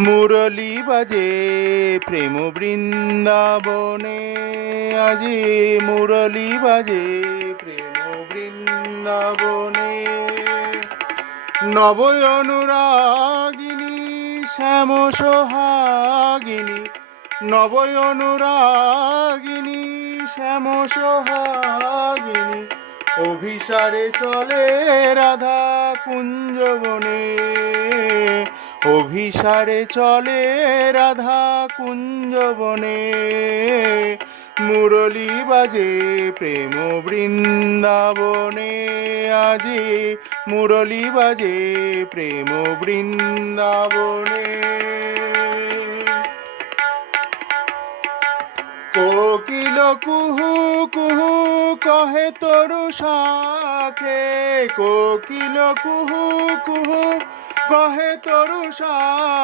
মুরলী বাজে প্রেম বৃন্দাবনে, আজি মুরলী বাজে প্রেম বৃন্দাবনে। নব অনুরাগিনী শ্যাম সোহাগিনী, নব অনুরাগিনী শ্যাম সোহাগিনী, অভিসারে চলে রাধা কুঞ্জবনে, অভিসারে চলে রাধা কুঞ্জবনে। মুরলী বাজে প্রেম বৃন্দাবনে, আজি মুরলী বাজে প্রেম বৃন্দাবনে। কোকিল কুহু কুহু কহে তরু শাখে, কোকিল কুহু কুহু কহে তরু শাখে।